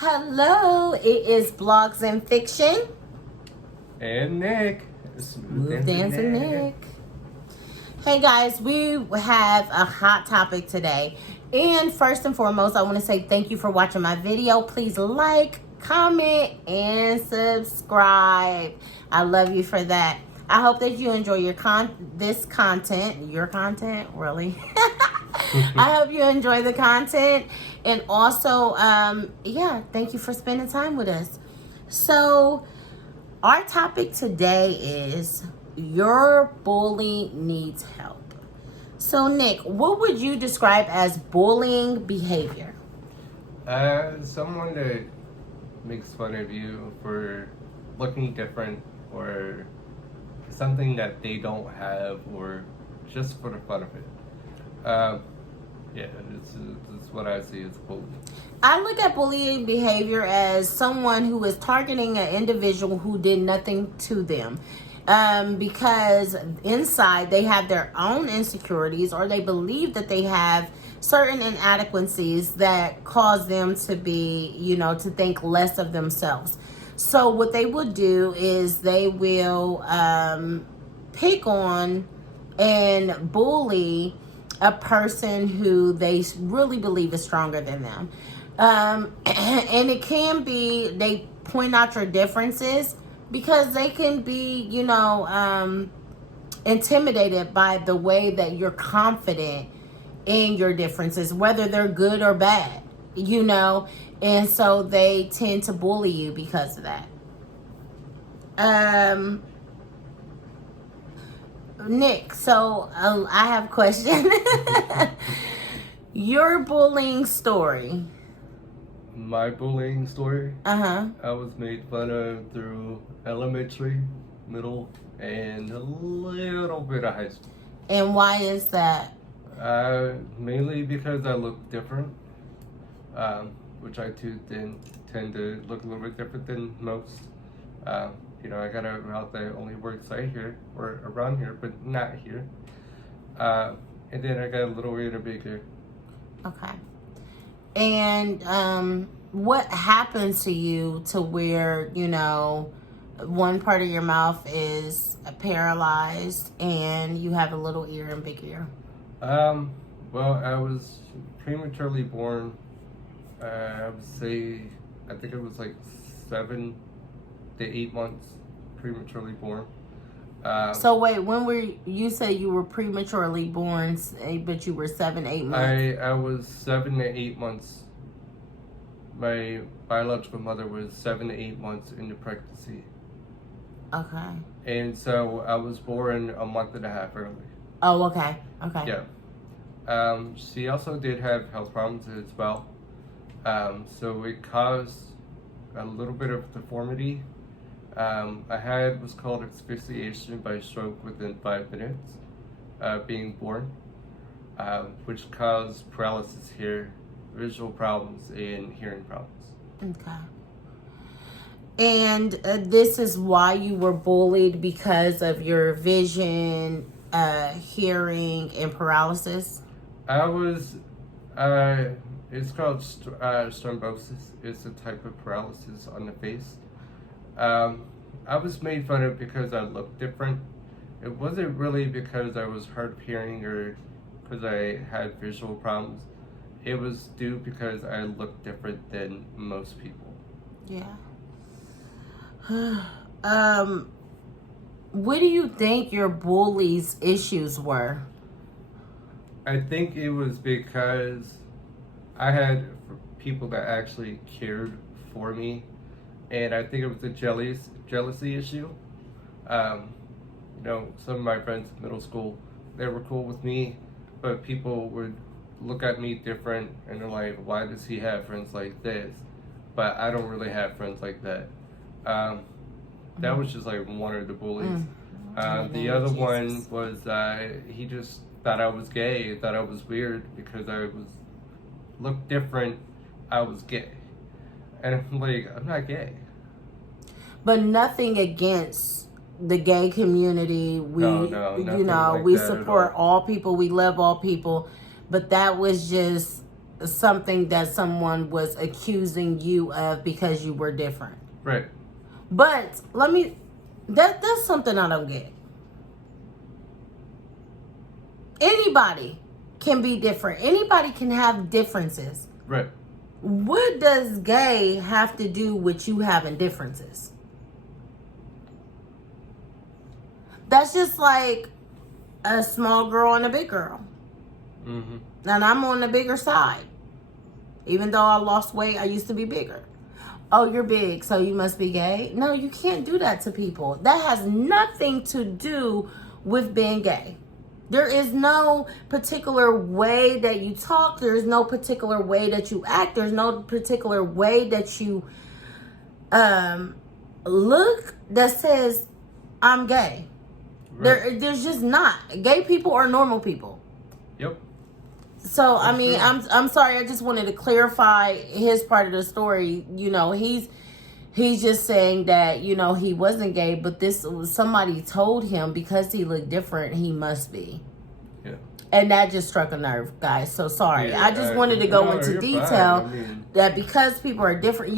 Hello, it is Blogs and Fiction. And Nick. Smooth Dancing Nick. Hey guys, we have a hot topic today. And first and foremost, I want to say thank you for watching my video. Please like, comment, and subscribe. I love you for that. I hope that you enjoy your content. Your content, really? I hope you enjoy the content. And also, thank you for spending time with us. So, our topic today is your bully needs help. So, Nick, what would you describe as bullying behavior? Someone that makes fun of you for looking different or something that they don't have or just for the fun of it. It's what I see as bullying. I look at bullying behavior as someone who is targeting an individual who did nothing to them. Because inside they have their own insecurities, or they believe that they have certain inadequacies that cause them to be, to think less of themselves. So what they will do is they will pick on and bully a person who they really believe is stronger than them. And it can be, they point out your differences because they can be, intimidated by the way that you're confident in your differences, whether they're good or bad, and so they tend to bully you because of that. Nick, so I have a question. Your bullying story. My bullying story? Uh-huh. I was made fun of through elementary, middle, and a little bit of high school. And why is that? Mainly because I look different, which I too tend to look a little bit different than most. I got a route that only works right here or around here, but not here. And then I got a little weird bigger. Okay. And what happens to you to where, one part of your mouth is paralyzed and you have a little ear and big ear? Well, I was prematurely born. I would say, I think it was like 7 to 8 months prematurely born. So wait, you say you were prematurely born, but you were 7, 8 months? I was 7 to 8 months. My biological mother was 7 to 8 months into pregnancy. Okay. And so I was born a month and a half early. Oh, okay. Okay. Yeah. She also did have health problems as well. So it caused a little bit of deformity. I had what's called asphyxiation by stroke within 5 minutes being born, which caused paralysis here, visual problems, and hearing problems. Okay. And this is why you were bullied, because of your vision, hearing, and paralysis? I was, it's called strombosis. It's a type of paralysis on the face. I was made fun of because I looked different. It wasn't really because I was hard of hearing or because I had visual problems. It was due because I looked different than most people. Yeah. What do you think your bully's issues were? I think it was because I had people that actually cared for me, and I think it was a jealousy issue. Some of my friends in middle school, they were cool with me, but people would look at me different, and they're like, why does he have friends like this? But I don't really have friends like that. That was just like one of the bullies. The other one was he just thought I was gay, thought I was weird because I looked different. I was gay, and I'm like, I'm not gay. But nothing against the gay community. We, no, we support all people. We love all people. But that was just something that someone was accusing you of because you were different. Right. But that's something I don't get. Anybody can be different. Anybody can have differences. Right. What does gay have to do with you having differences? That's just like a small girl and a big girl. Mm-hmm. And I'm on the bigger side. Even though I lost weight, I used to be bigger. Oh, you're big, so you must be gay? No, you can't do that to people. That has nothing to do with being gay. There is no particular way that you talk. There is no particular way that you act. There's no particular way that you look that says, I'm gay. Right. There's just not. Gay people are normal people. Yep. So, I mean, I'm sorry. I just wanted to clarify his part of the story. You know, he's just saying that, you know, he wasn't gay, but somebody told him because he looked different, he must be. Yeah. And that just struck a nerve, guys. So sorry. Yeah, I just wanted to go into detail fine. that because people are different,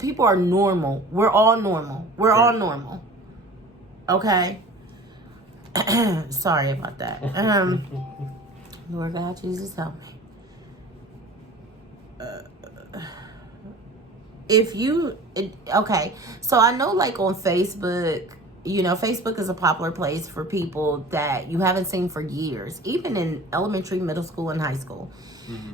people are normal. We're all normal. We're all normal. Okay? Sorry about that. Lord God, Jesus, help me. Okay, so I know, like, on Facebook, you know, Facebook is a popular place for people that you haven't seen for years, even in elementary, middle school, and high school,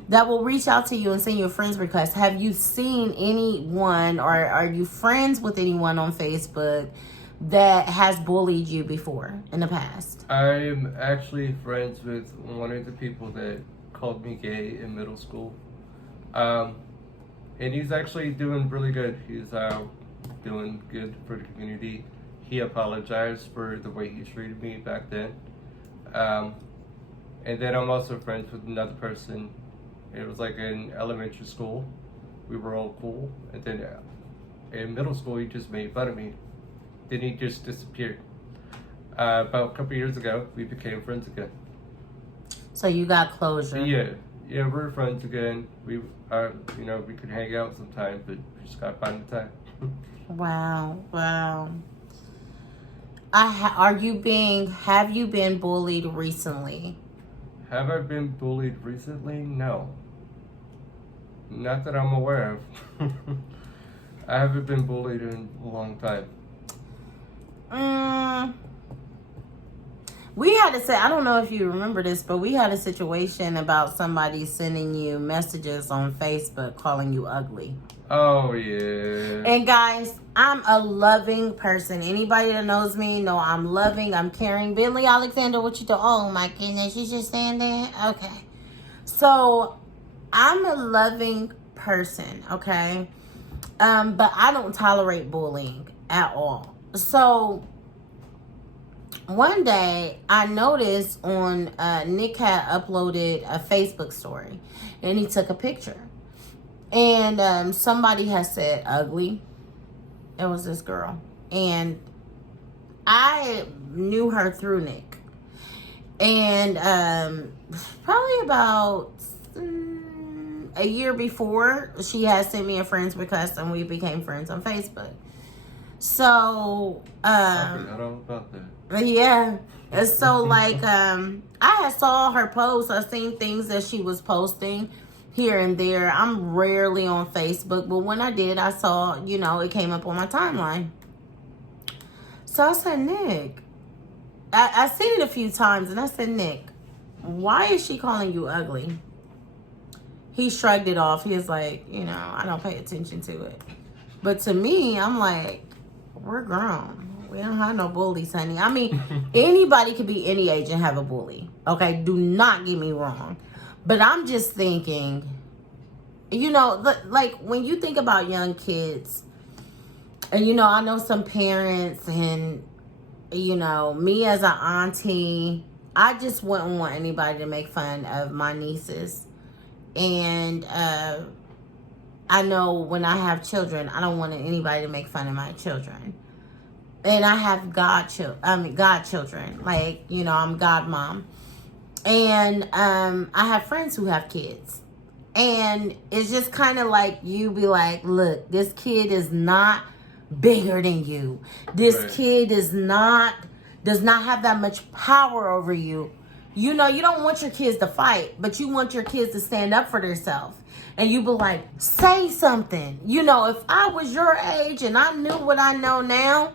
that will reach out to you and send you a friend's request. Have you seen anyone, or are you friends with anyone on Facebook that has bullied you before in the past? I'm actually friends with one of the people that called me gay in middle school. And he's actually doing really good. He's doing good for the community. He apologized for the way he treated me back then. And then I'm also friends with another person. It was like in elementary school. We were all cool. And then in middle school, he just made fun of me. Then he just disappeared. About a couple years ago, we became friends again. So you got closure. Yeah, we're friends again. We, you know, we could hang out sometimes, but we just gotta find the time. Wow. Have you been bullied recently? Have I been bullied recently? No. Not that I'm aware of. I haven't been bullied in a long time. We had to say, I don't know if you remember this, but we had a situation about somebody sending you messages on Facebook calling you ugly. Oh, yeah. And guys, I'm a loving person. Anybody that knows me know I'm loving, I'm caring. Bentley Alexander, what you do? Oh my goodness, you just stand there? Okay. So, I'm a loving person, okay? But I don't tolerate bullying at all. So, one day I noticed on Nick had uploaded a Facebook story and he took a picture. And somebody has said ugly. It was this girl. And I knew her through Nick. And probably about a year before, she had sent me a friend's request and we became friends on Facebook. So, I forgot all about that. Yeah. And so, like, I had saw her post. I seen things that she was posting here and there. I'm rarely on Facebook, but when I did, I saw, you know, it came up on my timeline. So I said, Nick, I seen it a few times, and I said, Nick, why is she calling you ugly? He shrugged it off. He was like, you know, I don't pay attention to it. But to me, I'm like, we're grown. We don't have no bullies, honey. I mean, anybody could be any age and have a bully. Okay, do not get me wrong. But I'm just thinking, you know, like when you think about young kids, and you know, I know some parents and, you know, me as an auntie, I just wouldn't want anybody to make fun of my nieces. And I know when I have children, I don't want anybody to make fun of my children. And I have godchildren. Like, you know, I'm godmom. And I have friends who have kids. And it's just kind of like you be like, look, this kid is not bigger than you. This Right. kid does not have that much power over you. You know, you don't want your kids to fight, but you want your kids to stand up for themselves. And you be like, say something. You know, if I was your age and I knew what I know now,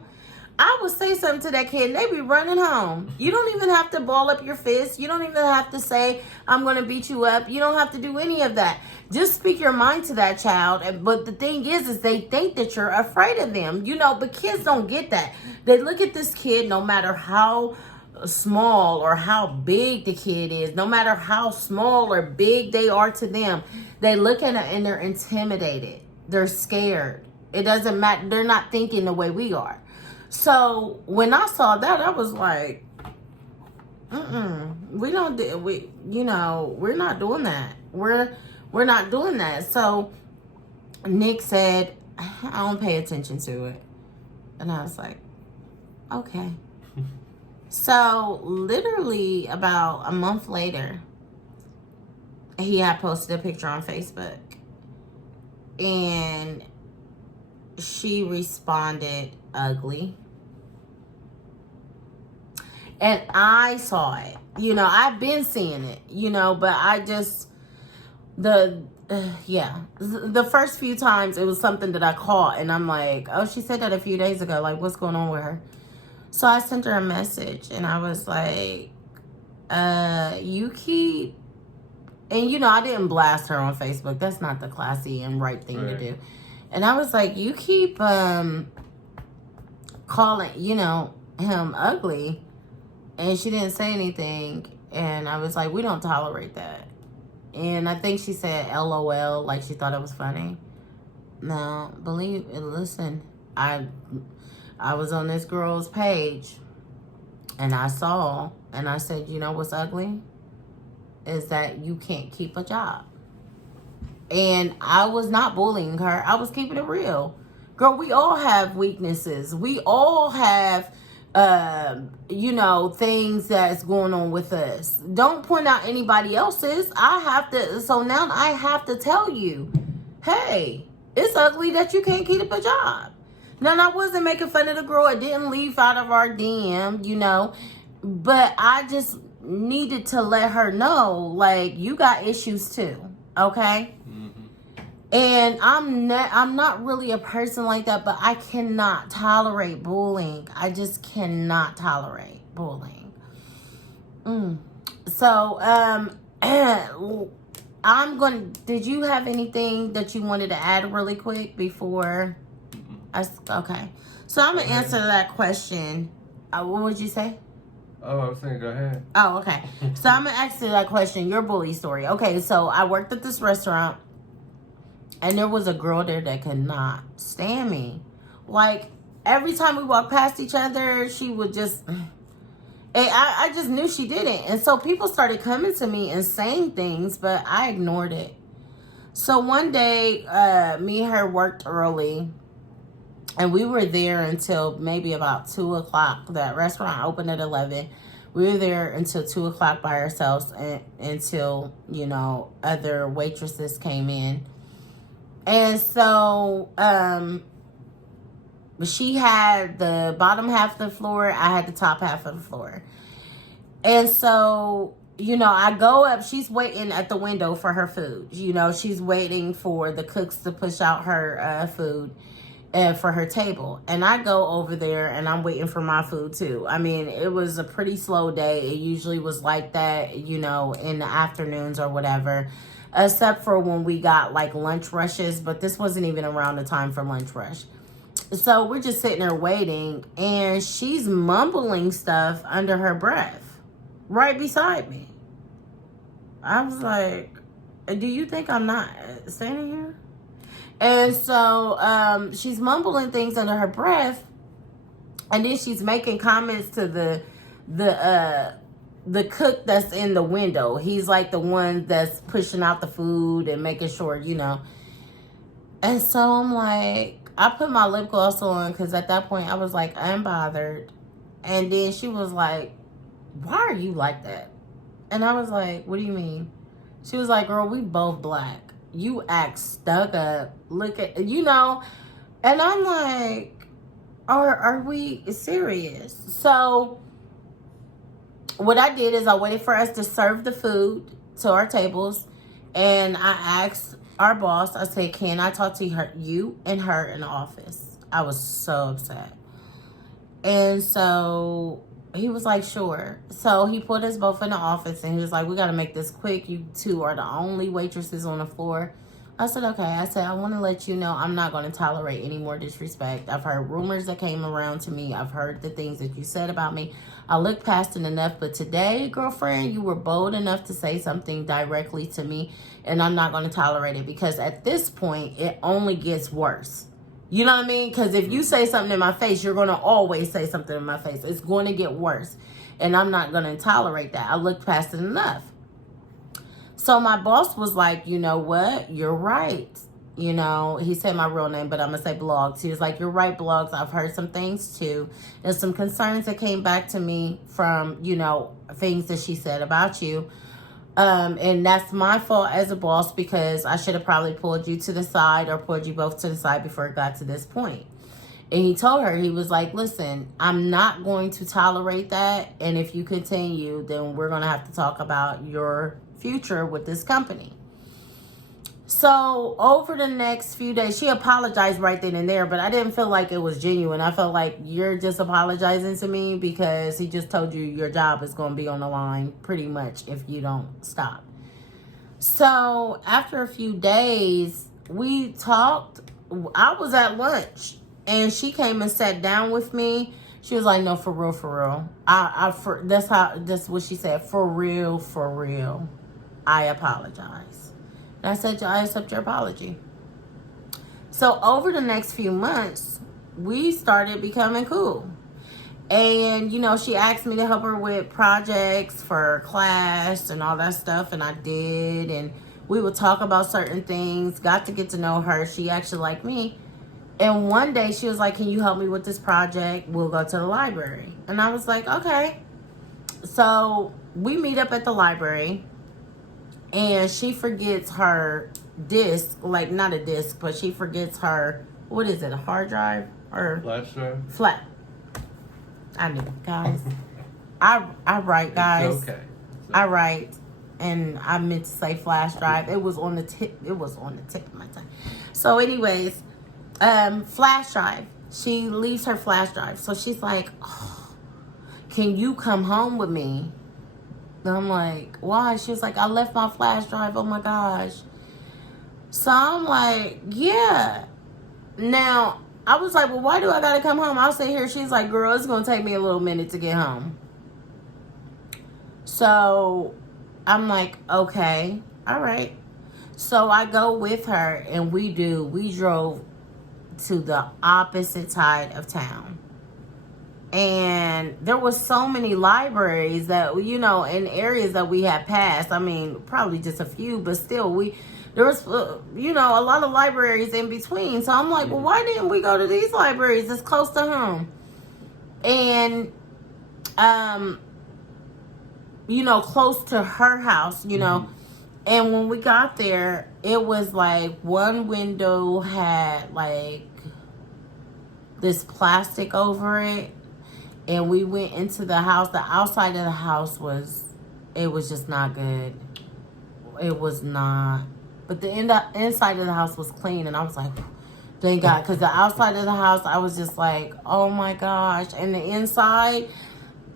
I would say something to that kid and they be running home. You don't even have to ball up your fist. You don't even have to say, I'm going to beat you up. You don't have to do any of that. Just speak your mind to that child. But the thing is they think that you're afraid of them. You know, but kids don't get that. They look at this kid, no matter how small or how big the kid is, no matter how small or big they are to them, they look at it and they're intimidated. They're scared. It doesn't matter. They're not thinking the way we are. So when I saw that, I was like, we're not doing that. We're not doing that. So Nick said, I don't pay attention to it. And I was like, okay. So literally about a month later, he had posted a picture on Facebook. And she responded, ugly. And I saw it. You know, I've been seeing it, you know, but I just, the first few times it was something that I caught and I'm like, oh, she said that a few days ago. Like, what's going on with her? So I sent her a message and I was like, you keep, and you know, I didn't blast her on Facebook. That's not the classy and right thing to do. And I was like, you keep calling, you know, him ugly. And she didn't say anything. And I was like, we don't tolerate that. And I think she said LOL, like she thought it was funny. No, listen, I was on this girl's page and I saw, and I said, you know what's ugly? Is that you can't keep a job. And I was not bullying her. I was keeping it real. Girl, we all have weaknesses. We all have, you know, things that's going on with us. Don't point out anybody else's. So now I have to tell you, hey, it's ugly that you can't keep a job. Now, I wasn't making fun of the girl. It didn't leave out of our DM, you know. But I just needed to let her know, like, you got issues too, okay? And I'm not really a person like that, but I cannot tolerate bullying. I just cannot tolerate bullying. So, did you have anything that you wanted to add really quick before? Okay. So I'm going to answer that question. What would you say? Oh, I was saying go ahead. Oh, okay. So I'm going to answer that question, your bully story. Okay, so I worked at this restaurant. And there was a girl there that could not stand me. Like, every time we walked past each other, she would just... I just knew she didn't. And so people started coming to me and saying things, but I ignored it. So one day, me and her worked early. And we were there until maybe about 2 o'clock. That restaurant opened at 11. We were there until 2 o'clock by ourselves until, you know, other waitresses came in. And so, she had the bottom half of the floor. I had the top half of the floor. And so, you know, I go up. She's waiting at the window for her food. You know, she's waiting for the cooks to push out her food for her table. And I go over there and I'm waiting for my food too. I mean, it was a pretty slow day. It usually was like that, you know, in the afternoons or whatever. Except for when we got like lunch rushes, but this wasn't even around the time for lunch rush. So we're just sitting there waiting and she's mumbling stuff under her breath right beside me. I was like, do you think I'm not standing here? And so she's mumbling things under her breath and then she's making comments to the cook that's in the window. He's like the one that's pushing out the food and making sure, you know. And so I'm like, I put my lip gloss on because at that point I was like, I'm bothered. And then she was like, why are you like that? And I was like, what do you mean? She was like, girl, we both black. you act stuck up. Look at, and I'm like, are we serious? So what I did is I waited for us to serve the food to our tables, and I asked our boss, I said, can I talk to you and her in the office? I was so upset. And so he was like, sure. So he put us both in the office, and he was like, we got to make this quick. You two are the only waitresses on the floor. I said, okay. I said, I want to let you know I'm not going to tolerate any more disrespect. I've heard rumors that came around to me. I've heard the things that you said about me. I looked past it enough. But today, girlfriend, you were bold enough to say something directly to me, and I'm not going to tolerate it, because at this point, it only gets worse. You know what I mean? Because if you say something in my face, you're going to always say something in my face. It's going to get worse. And I'm not going to tolerate that. I looked past it enough. So my boss was like, you know what? You're right. He said my real name, but I'm going to say Blogs. He was like, you're right, Blogs. I've heard some things too. There's some concerns that came back to me from, things that she said about you. And that's my fault as a boss, because I should have probably pulled you to the side or pulled you both to the side before it got to this point. And he told her, he was like, listen, I'm not going to tolerate that. And if you continue, then we're going to have to talk about your future with this company. So over the next few days, she apologized right then and there, but I didn't feel like it was genuine. I felt like you're just apologizing to me because he just told you your job is going to be on the line pretty much if you don't stop. So after a few days, we talked. I was at lunch, and she came and sat down with me. She was like, no, for real, for real. That's what she said. For real. I apologize. And I said, I accept your apology. So over the next few months, we started becoming cool. And, she asked me to help her with projects for class and all that stuff. And I did. And we would talk about certain things. Got to get to know her. She actually liked me. And one day she was like, can you help me with this project? We'll go to the library. And I was like, okay. So we meet up at the library. And she forgets her disc, like not a disc, but she forgets her, what is it, a hard drive? Or flash drive? Flat. I knew, guys. I write, guys. It's okay. I write, and I meant to say flash drive. It was on the tip. It was on the tip of my tongue. So, anyways, flash drive. She leaves her flash drive. So she's like, oh, can you come home with me? And I'm like, why? She was like, I left my flash drive. Oh my gosh. So I'm like, yeah. Now, I was like, well, why do I gotta come home? I'll sit here. She's like, girl, it's gonna take me a little minute to get home. So I'm like, okay, all right. So I go with her, and we drove to the opposite side of town. And there was so many libraries that, in areas that we had passed. I mean, probably just a few, but still, there was, a lot of libraries in between. So I'm like, well, why didn't we go to these libraries? It's close to home. And, close to her house, And when we got there, it was like one window had like this plastic over it. And we went into the house. The outside of the house was just not good. It was not. But the inside of the house was clean. And I was like, thank God. Because the outside of the house, I was just like, oh my gosh. And the inside,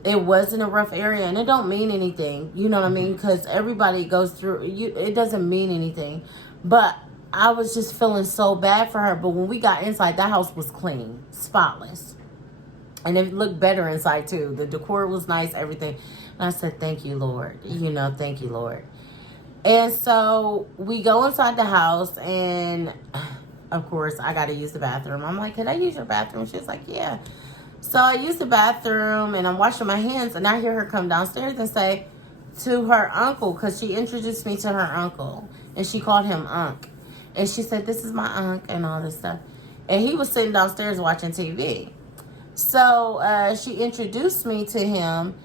it wasn't a rough area. And it don't mean anything. You know what I mean? Because everybody goes through. It doesn't mean anything. But I was just feeling so bad for her. But when we got inside, that house was clean. Spotless. And it looked better inside, too. The decor was nice, everything. And I said, thank you, Lord. Thank you, Lord. And so we go inside the house, and, of course, I got to use the bathroom. I'm like, can I use your bathroom? She was like, yeah. So I use the bathroom, and I'm washing my hands, and I hear her come downstairs and say to her uncle, because she introduced me to her uncle, and she called him Unc. And she said, this is my Unc, and all this stuff. And he was sitting downstairs watching TV. So she introduced me to him,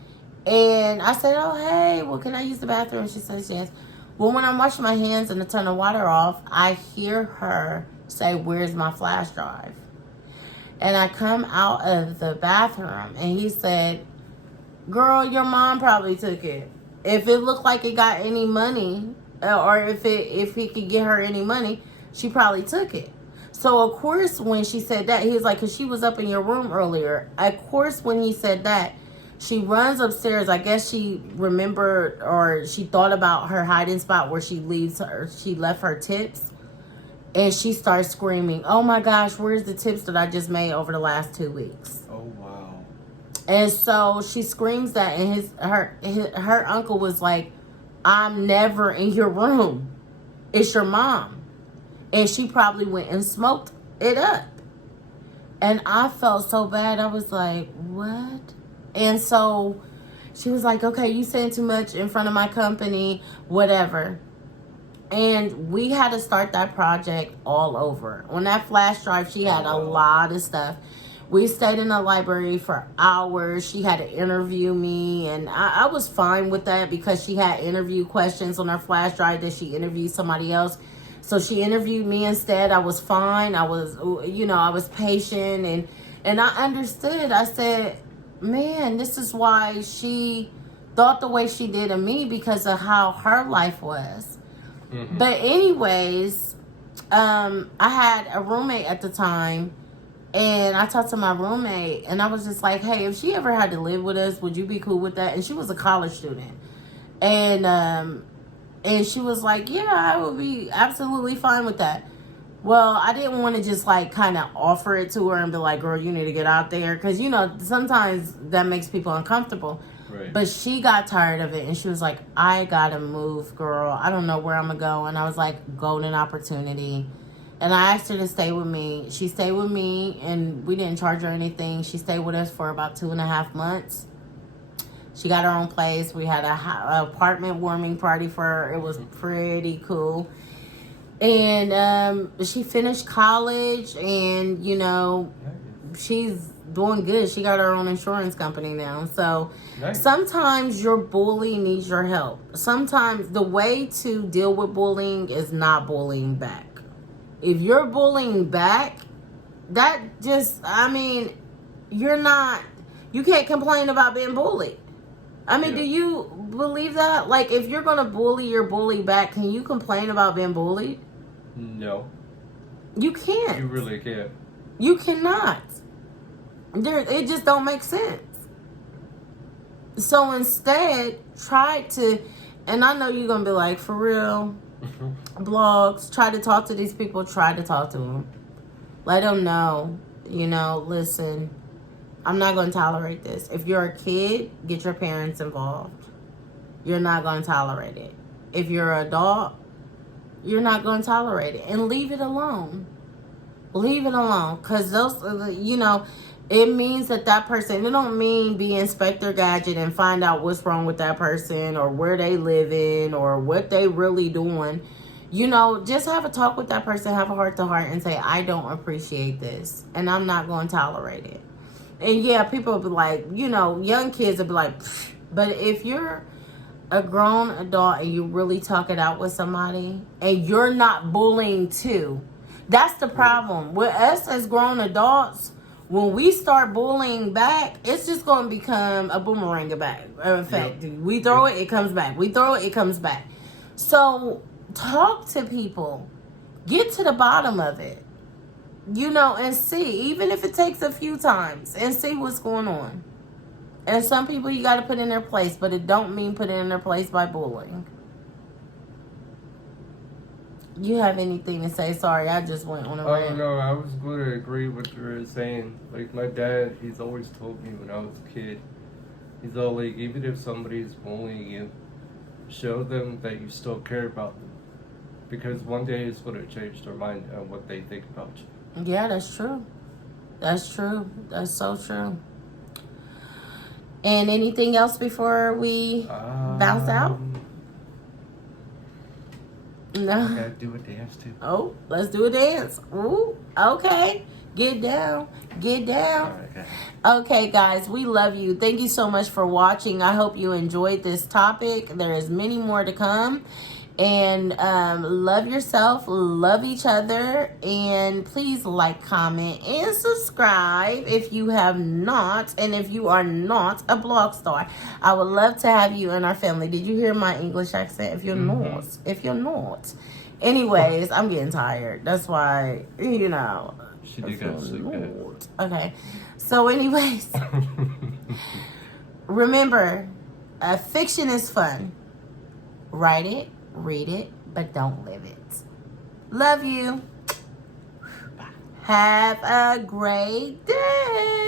and I said, oh, hey, well, can I use the bathroom? She says, yes. Well, when I'm washing my hands and I turn the water off, I hear her say, "Where's my flash drive?" And I come out of the bathroom and he said, "Girl, your mom probably took it. If it looked like it got any money, or if he could get her any money, she probably took it." So of course when she said that, he was like, "Cause she was up in your room earlier." Of course when he said that, she runs upstairs. I guess she remembered, or she thought about her hiding spot where she left her tips. And she starts screaming, "Oh my gosh, where's the tips that I just made over the last 2 weeks?" Oh wow. And so she screams that, and her uncle was like, "I'm never in your room. It's your mom." And she probably went and smoked it up. And I felt so bad. I was like, "What?" And so she was like, "Okay, you saying too much in front of my company, whatever." And we had to start that project all over. On that flash drive, she had a lot of stuff. We stayed in the library for hours. She had to interview me, and I was fine with that because she had interview questions on her flash drive that she interviewed somebody else. So she interviewed me instead. I was fine. I was patient, and I understood. I said, "Man, this is why she thought the way she did of me, because of how her life was." Mm-hmm. But anyways, I had a roommate at the time, and I talked to my roommate, and I was just like, "Hey, if she ever had to live with us, would you be cool with that?" And she was a college student, and she was like, "Yeah, I would be absolutely fine with that." Well, I didn't want to just like kind of offer it to her and be like, "Girl, you need to get out there," because sometimes that makes people uncomfortable. Right. But she got tired of it, and she was like, "I gotta move, girl. I don't know where I'm gonna go." And I was like, "Golden opportunity." And I asked her to stay with me. She stayed with me, and we didn't charge her anything. She stayed with us for about 2.5 months. She got her own place. We had a apartment warming party for her. It was pretty cool. And she finished college, and she's doing good. She got her own insurance company now. So nice. Sometimes your bully needs your help. Sometimes the way to deal with bullying is not bullying back. If you're bullying back, you can't complain about being bullied. Do you believe that? Like, if you're going to bully your bully back, can you complain about being bullied? No. You can't. You really can't. You cannot. It just don't make sense. So instead, try to, and I know you're going to be like, "For real?" Blogs, try to talk to these people. Try to talk to them. Let them know, listen, I'm not going to tolerate this. If you're a kid, get your parents involved. You're not going to tolerate it. If you're an adult, you're not going to tolerate it. And leave it alone. Leave it alone. Because it means that person, it don't mean be Inspector Gadget and find out what's wrong with that person or where they live in or what they really doing. Just have a talk with that person, have a heart-to-heart, and say, "I don't appreciate this, and I'm not going to tolerate it." And yeah, people will be like, young kids will be like, "Pfft." But if you're a grown adult and you really talk it out with somebody and you're not bullying too, that's the problem. With us as grown adults, when we start bullying back, it's just going to become a boomerang effect. Yep. We throw it, it comes back. We throw it, it comes back. So talk to people. Get to the bottom of it. And see, even if it takes a few times, and see what's going on. And some people you got to put in their place, but it don't mean put in their place by bullying. You have anything to say? Sorry, I just went on a rant. Oh, no, I was going to agree with what you were saying. Like, my dad, he's always told me when I was a kid, he's all like, even if somebody's bullying you, show them that you still care about them. Because one day it's going to change their mind on what they think about you. Yeah, that's true. That's true. That's so true. And anything else before we bounce out? No. We gotta do a dance too. Oh, let's do a dance. Ooh, okay. Get down. Get down. Okay, guys, we love you. Thank you so much for watching. I hope you enjoyed this topic. There is many more to come. And love yourself, love each other, and please like, comment, and subscribe if you have not, and if you are not a blog star. I would love to have you in our family. Did you hear my English accent? If you're not. Anyways, I'm getting tired. That's why, you know. She did go to sleep good. Okay. So anyways, remember, fiction is fun. Write it, read it, but don't live it. Love you. Have a great day.